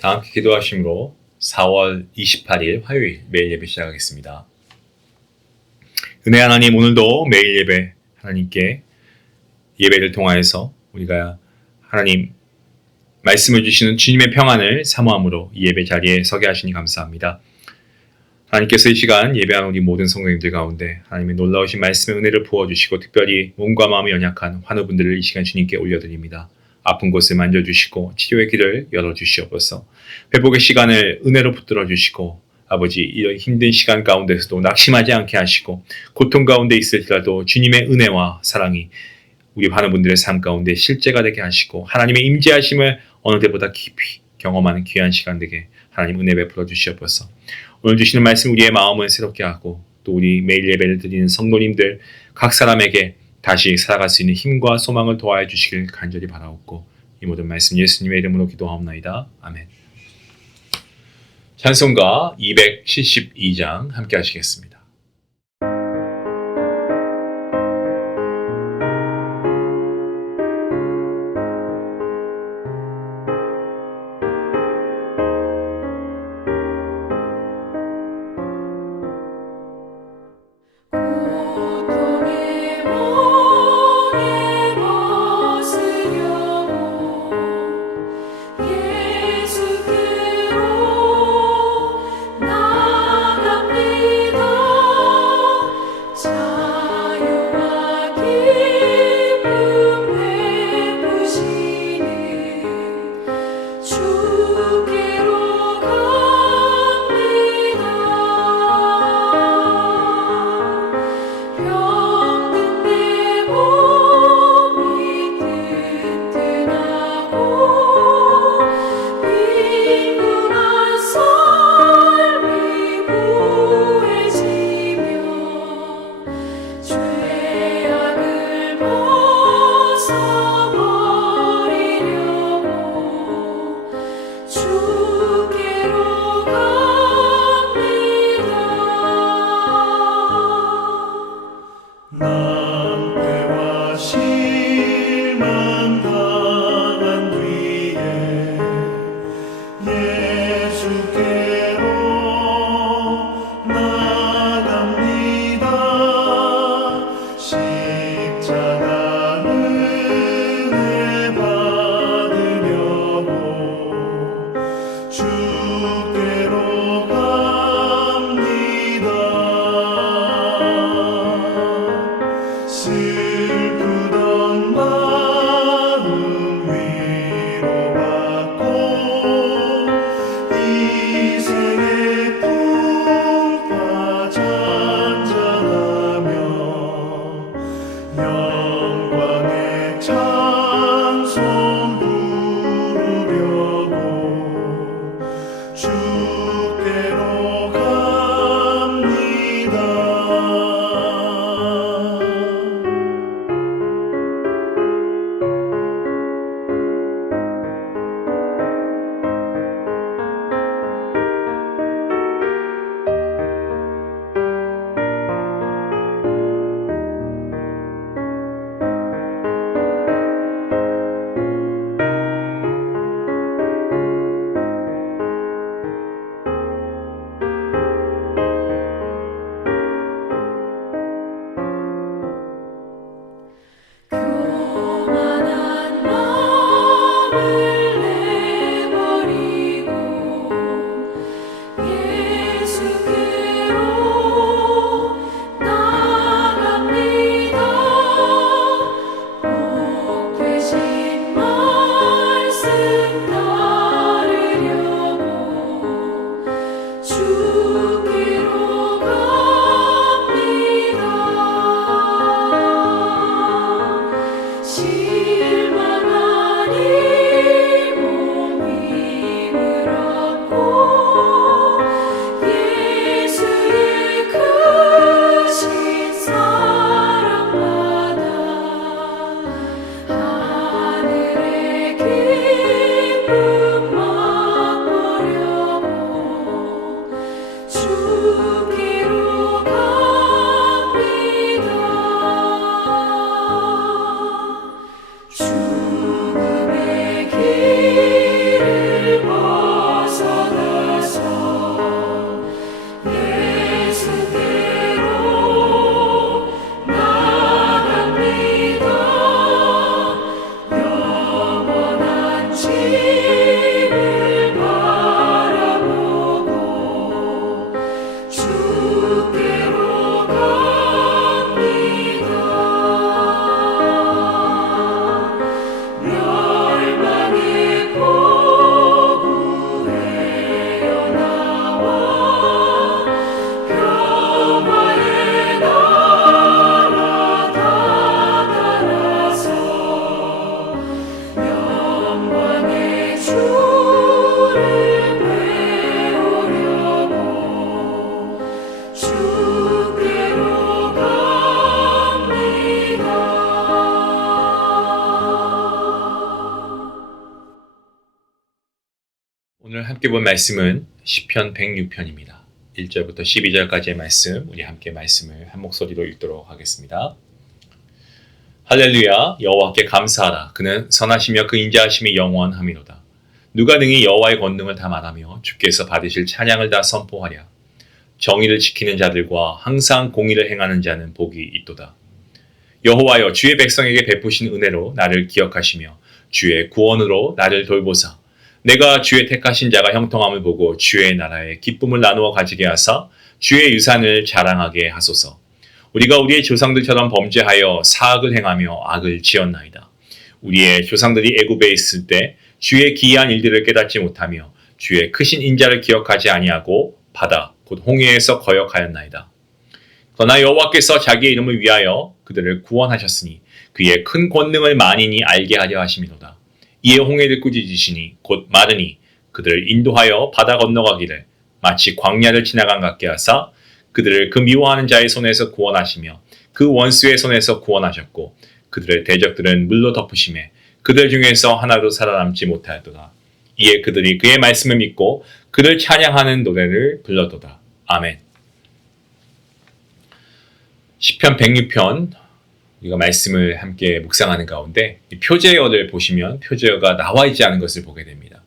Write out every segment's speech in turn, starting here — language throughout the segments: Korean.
다 함께 기도하심으로 4월 28일 화요일 매일 예배 시작하겠습니다. 은혜 하나님, 오늘도 매일 예배 하나님께 예배를 통하여서 우리가 하나님 말씀을 주시는 주님의 평안을 사모함으로 이 예배 자리에 서게 하시니 감사합니다. 하나님께서 이 시간 예배하는 우리 모든 성도님들 가운데 하나님의 놀라우신 말씀의 은혜를 부어주시고 특별히 몸과 마음이 연약한 환우분들을 이 시간 주님께 올려드립니다. 아픈 곳을 만져주시고 치료의 길을 열어주시옵소서. 회복의 시간을 은혜로 붙들어 주시고 아버지, 이런 힘든 시간 가운데서도 낙심하지 않게 하시고 고통 가운데 있을지라도 주님의 은혜와 사랑이 우리 환우분들의 삶 가운데 실제가 되게 하시고 하나님의 임재하심을 어느 때보다 깊이 경험하는 귀한 시간 되게 하나님 은혜 베풀어 주시옵소서. 오늘 주시는 말씀 우리의 마음을 새롭게 하고 또 우리 매일 예배를 드리는 성도님들 각 사람에게 다시 살아갈 수 있는 힘과 소망을 도와해 주시길 간절히 바라옵고 이 모든 말씀 예수님의 이름으로 기도하옵나이다. 아멘. 찬송가 272장 함께 하시겠습니다. 예수께로 나갑니다. 오늘 함께 본 말씀은 시편 106편입니다. 1절부터 12절까지의 말씀, 우리 함께 말씀을 한 목소리로 읽도록 하겠습니다. 할렐루야, 여호와께 감사하라. 그는 선하시며 그 인자하심이 영원함이로다. 누가 능히 여호와의 권능을 다 말하며 주께서 받으실 찬양을 다 선포하랴. 정의를 지키는 자들과 항상 공의를 행하는 자는 복이 있도다. 여호와여, 주의 백성에게 베푸신 은혜로 나를 기억하시며 주의 구원으로 나를 돌보사. 내가 주의 택하신 자가 형통함을 보고 주의 나라에 기쁨을 나누어 가지게 하사 주의 유산을 자랑하게 하소서. 우리가 우리의 조상들처럼 범죄하여 사악을 행하며 악을 지었나이다. 우리의 조상들이 애굽에 있을 때 주의 기이한 일들을 깨닫지 못하며 주의 크신 인자를 기억하지 아니하고 바다 곧 홍해에서 거역하였나이다. 그러나 여호와께서 자기의 이름을 위하여 그들을 구원하셨으니 그의 큰 권능을 만인이 알게 하려 하심이로다. 이에 홍해를 꾸짖으시니 곧 마르니 그들을 인도하여 바다 건너가기를 마치 광야를 지나간 같게 하사 그들을 그 미워하는 자의 손에서 구원하시며 그 원수의 손에서 구원하셨고 그들의 대적들은 물로 덮으심에 그들 중에서 하나도 살아남지 못하였도다. 이에 그들이 그의 말씀을 믿고 그를 찬양하는 노래를 불렀도다. 아멘. 시편 106편 우리가 말씀을 함께 묵상하는 가운데 이 표제어를 보시면 표제어가 나와 있지 않은 것을 보게 됩니다.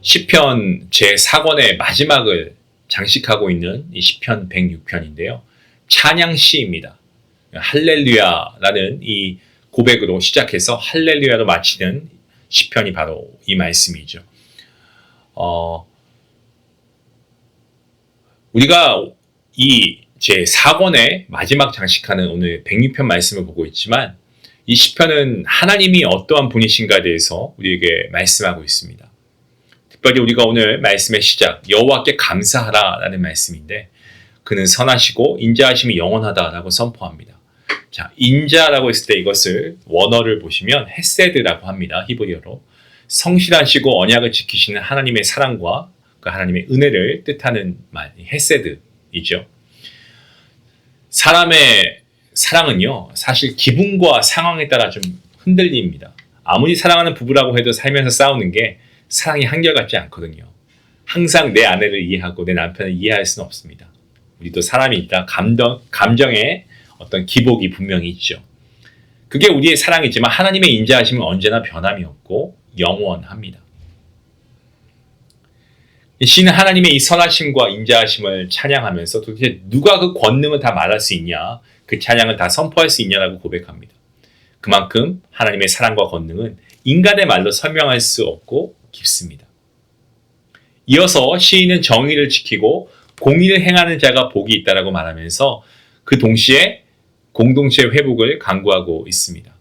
시편 제4권의 마지막을 장식하고 있는 이 시편 106편인데요. 찬양시입니다. 할렐루야라는 이 고백으로 시작해서 할렐루야로 마치는 시편이 바로 이 말씀이죠. 우리가 이 제4권의 마지막 장식하는 오늘 106편 말씀을 보고 있지만 이 시편은 하나님이 어떠한 분이신가에 대해서 우리에게 말씀하고 있습니다. 특별히 우리가 오늘 말씀의 시작 여호와께 감사하라 라는 말씀인데 그는 선하시고 인자하심이 영원하다라고 선포합니다. 자, 인자라고 했을 때 이것을 원어를 보시면 헤세드라고 합니다. 히브리어로 성실하시고 언약을 지키시는 하나님의 사랑과 그 하나님의 은혜를 뜻하는 말 헤세드이죠. 사람의 사랑은요, 사실 기분과 상황에 따라 좀 흔들립니다. 아무리 사랑하는 부부라고 해도 살면서 싸우는 게 사랑이 한결같지 않거든요. 항상 내 아내를 이해하고 내 남편을 이해할 수는 없습니다. 우리도 사람이 있다. 감정의 어떤 기복이 분명히 있죠. 그게 우리의 사랑이지만 하나님의 인자하심은 언제나 변함이 없고 영원합니다. 시는 하나님의 이 선하심과 인자하심을 찬양하면서 도대체 누가 그 권능을 다 말할 수 있냐, 그 찬양을 다 선포할 수 있냐라고 고백합니다. 그만큼 하나님의 사랑과 권능은 인간의 말로 설명할 수 없고 깊습니다. 이어서 시인은 정의를 지키고 공의를 행하는 자가 복이 있다라고 말하면서 그 동시에 공동체 회복을 강구하고 있습니다.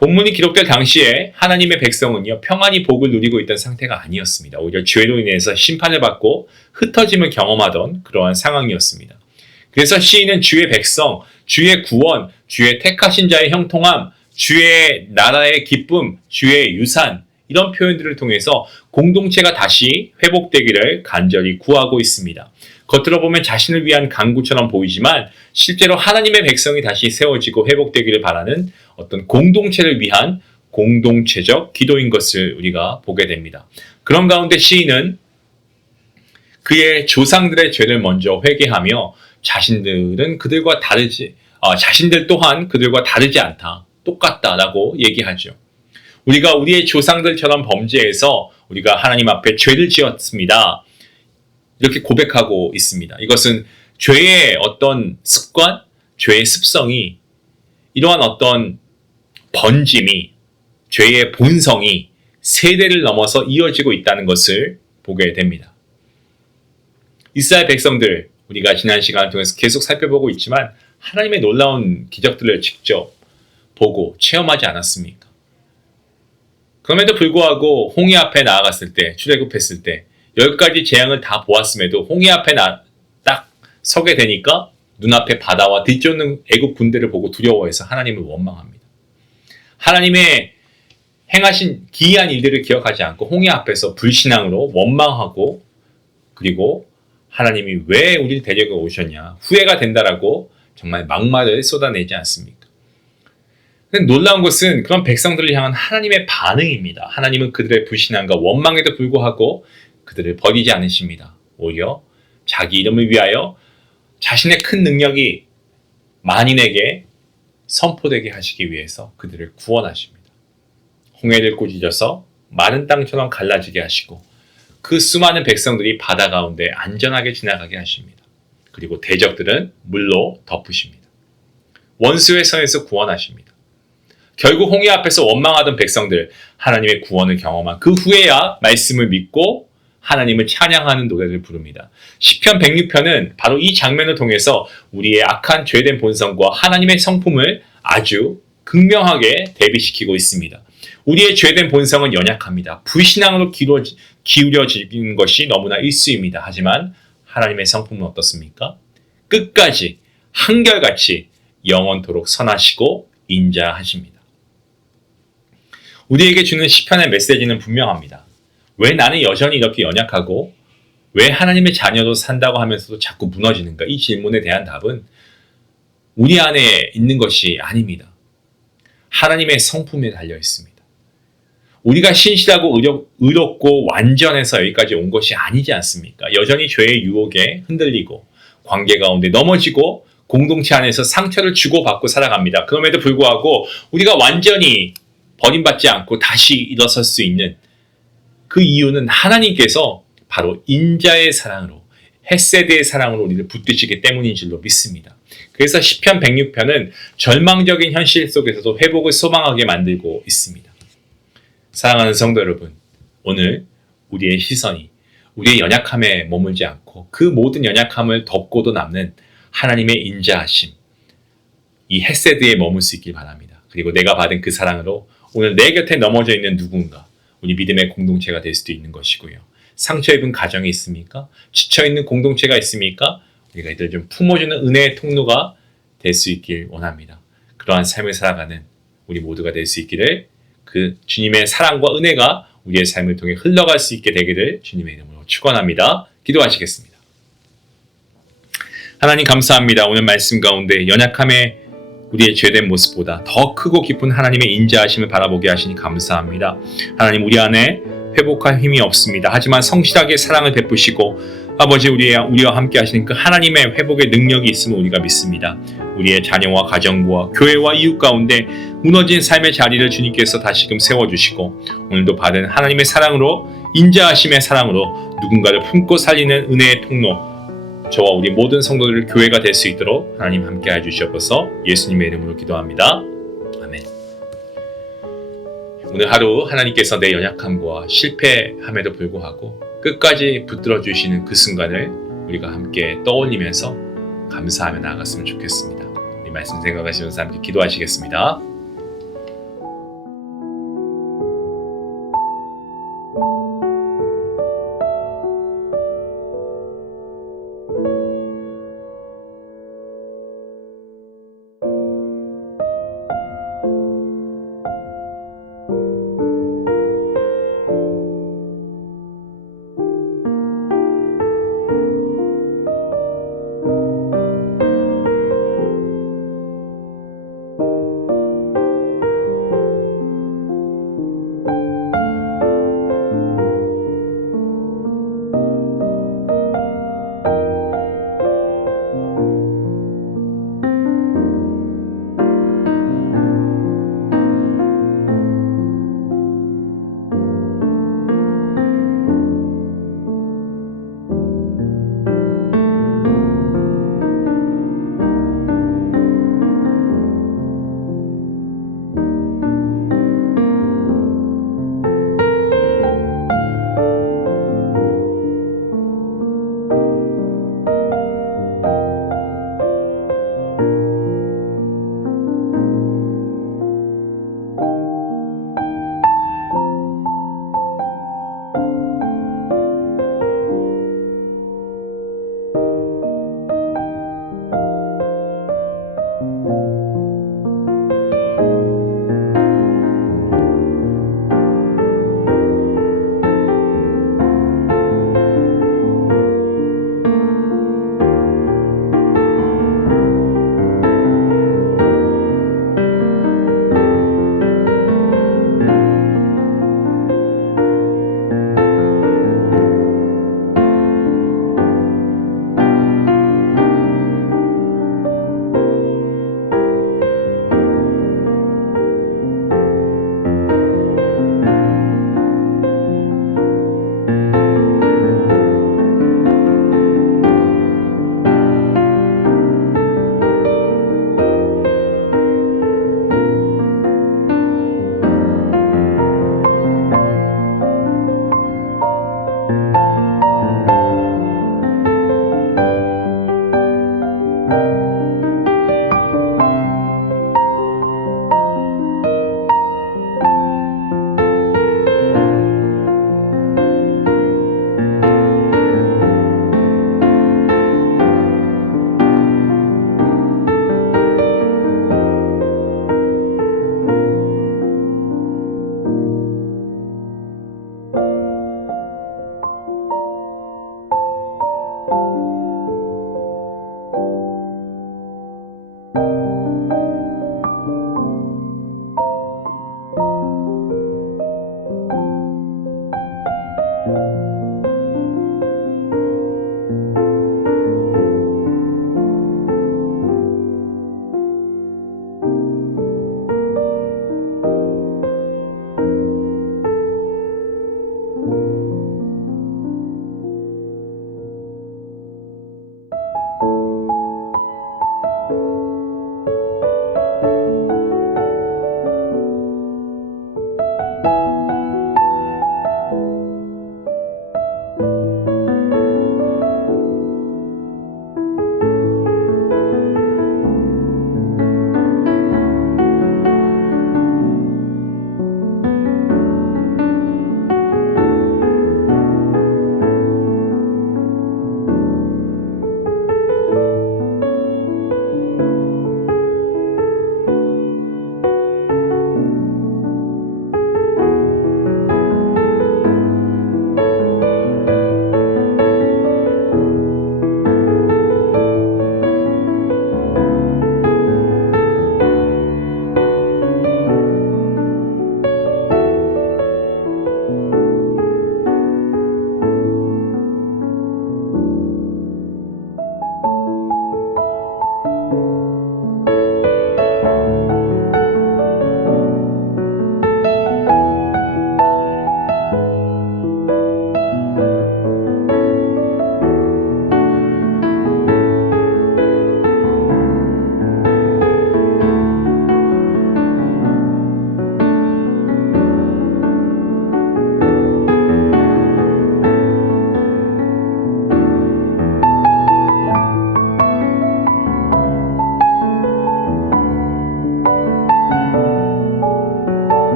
본문이 기록될 당시에 하나님의 백성은요, 평안히 복을 누리고 있던 상태가 아니었습니다. 오히려 죄로 인해서 심판을 받고 흩어짐을 경험하던 그러한 상황이었습니다. 그래서 시인은 주의 백성, 주의 구원, 주의 택하신 자의 형통함, 주의 나라의 기쁨, 주의 유산 이런 표현들을 통해서 공동체가 다시 회복되기를 간절히 구하고 있습니다. 겉으로 보면 자신을 위한 간구처럼 보이지만 실제로 하나님의 백성이 다시 세워지고 회복되기를 바라는 어떤 공동체를 위한 공동체적 기도인 것을 우리가 보게 됩니다. 그런 가운데 시인은 그의 조상들의 죄를 먼저 회개하며 자신들 또한 그들과 다르지 않다, 똑같다라고 얘기하죠. 우리가 우리의 조상들처럼 범죄해서 우리가 하나님 앞에 죄를 지었습니다. 이렇게 고백하고 있습니다. 이것은 죄의 어떤 습관, 죄의 습성이 이러한 어떤 번짐이, 죄의 본성이 세대를 넘어서 이어지고 있다는 것을 보게 됩니다. 이스라엘 백성들, 우리가 지난 시간을 통해서 계속 살펴보고 있지만 하나님의 놀라운 기적들을 직접 보고 체험하지 않았습니까? 그럼에도 불구하고 홍해 앞에 나아갔을 때, 출애굽했을 때 10가지 재앙을 다 보았음에도 홍해 앞에 딱 서게 되니까 눈앞에 바다와 뒤쫓는 애국 군대를 보고 두려워해서 하나님을 원망합니다. 하나님의 행하신 기이한 일들을 기억하지 않고 홍해 앞에서 불신앙으로 원망하고 그리고 하나님이 왜 우리를 데리고 오셨냐 후회가 된다라고 정말 막말을 쏟아내지 않습니까? 근데 놀라운 것은 그런 백성들을 향한 하나님의 반응입니다. 하나님은 그들의 불신앙과 원망에도 불구하고 그들을 버리지 않으십니다. 오히려 자기 이름을 위하여 자신의 큰 능력이 만인에게 선포되게 하시기 위해서 그들을 구원하십니다. 홍해를 꾸짖어서 마른 땅처럼 갈라지게 하시고 그 수많은 백성들이 바다 가운데 안전하게 지나가게 하십니다. 그리고 대적들은 물로 덮으십니다. 원수의 손에서 구원하십니다. 결국 홍해 앞에서 원망하던 백성들, 하나님의 구원을 경험한 그 후에야 말씀을 믿고 하나님을 찬양하는 노래를 부릅니다. 시편 106편은 바로 이 장면을 통해서 우리의 악한 죄된 본성과 하나님의 성품을 아주 극명하게 대비시키고 있습니다. 우리의 죄된 본성은 연약합니다. 불신앙으로 기울여진 것이 너무나 일수입니다. 하지만 하나님의 성품은 어떻습니까? 끝까지 한결같이 영원토록 선하시고 인자하십니다. 우리에게 주는 시편의 메시지는 분명합니다. 왜 나는 여전히 이렇게 연약하고 왜 하나님의 자녀로 산다고 하면서도 자꾸 무너지는가? 이 질문에 대한 답은 우리 안에 있는 것이 아닙니다. 하나님의 성품에 달려 있습니다. 우리가 신실하고 의롭고 완전해서 여기까지 온 것이 아니지 않습니까? 여전히 죄의 유혹에 흔들리고 관계 가운데 넘어지고 공동체 안에서 상처를 주고받고 살아갑니다. 그럼에도 불구하고 우리가 완전히 버림받지 않고 다시 일어설 수 있는 그 이유는 하나님께서 바로 인자의 사랑으로 헤세드의 사랑으로 우리를 붙드시기 때문인 줄로 믿습니다. 그래서 시편 106편은 절망적인 현실 속에서도 회복을 소망하게 만들고 있습니다. 사랑하는 성도 여러분, 오늘 우리의 시선이 우리의 연약함에 머물지 않고 그 모든 연약함을 덮고도 남는 하나님의 인자하심, 이 헤세드에 머물 수 있길 바랍니다. 그리고 내가 받은 그 사랑으로 오늘 내 곁에 넘어져 있는 누군가, 우리 믿음의 공동체가 될 수도 있는 것이고요. 상처 입은 가정이 있습니까? 지쳐있는 공동체가 있습니까? 우리가 이들 좀 품어주는 은혜의 통로가 될 수 있길 원합니다. 그러한 삶을 살아가는 우리 모두가 될 수 있기를, 그 주님의 사랑과 은혜가 우리의 삶을 통해 흘러갈 수 있게 되기를 주님의 이름으로 축원합니다. 기도하시겠습니다. 하나님 감사합니다. 오늘 말씀 가운데 연약함에 우리의 죄된 모습보다 더 크고 깊은 하나님의 인자하심을 바라보게 하시니 감사합니다. 하나님, 우리 안에 회복할 힘이 없습니다. 하지만 성실하게 사랑을 베푸시고 아버지 우리와 함께 하시는 그 하나님의 회복의 능력이 있음을 우리가 믿습니다. 우리의 자녀와 가정과 교회와 이웃 가운데 무너진 삶의 자리를 주님께서 다시금 세워주시고 오늘도 받은 하나님의 사랑으로, 인자하심의 사랑으로 누군가를 품고 살리는 은혜의 통로, 저와 우리 모든 성도들 교회가 될 수 있도록 하나님 함께 해주시옵소서. 예수님의 이름으로 기도합니다. 아멘. 오늘 하루 하나님께서 내 연약함과 실패함에도 불구하고 끝까지 붙들어 주시는 그 순간을 우리가 함께 떠올리면서 감사하며 나아갔으면 좋겠습니다. 이 말씀 생각하시면서 함께 기도하시겠습니다.